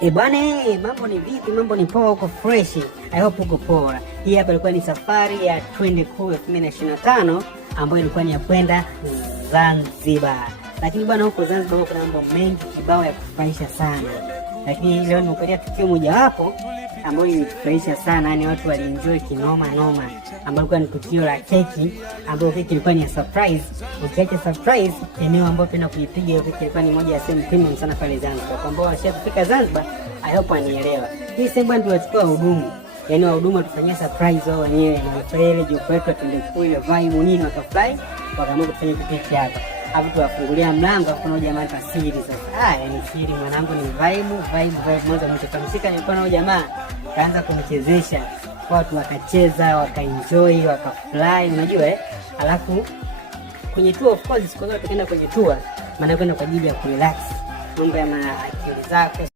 Bwana, mambo ni vipi? Mambo ni poa, uko fresh? I hope uko poa. Hii hapa ilikuwa ni safari ya Twende Kuu 2025 ambayo ilikuwa ni ya kwenda Zanzibar. Lakini bwana, huko Zanzibar kuna mambo mengi kibao ya kufurahisha sana. Lakini leo nimekuletea tukio moja wapo ambayo ilifurahisha sana, yani watu walienjoy kinoma noma, ambayo ilikuwa ni tukio la keki, ambayo keki ilikuwa ni ya surprise. Ukiacha surprise, eneo ambapo penda kuipiga hiyo keki ilikuwa ni moja ya sehemu premium sana pale Zanzibar. Kwa ambao washafika Zanzibar, I hope wanielewa. Hii sehemu ndio wachukua wahudumu. Yaani wahudumu watufanyia surprise wao wenyewe, na wafanye jopo letu Twende Kuu ile vibe nini, wakafly wakaamua kufanya keki hapa. Hapo tuwafungulia mlango, hapo na jamaa tasiri sasa. Yani siri mwanangu ni vibe mwanzo mwisho. Kamshika nilikuwa na jamaa kaanza kumchezesha. Watu wakacheza, wakaenjoy, wakafly, unajua Alafu kwenye tour, of course siku zote tukaenda kwenye tour, maana kwenda kwa ajili ya kurelax mambo ya akili zako.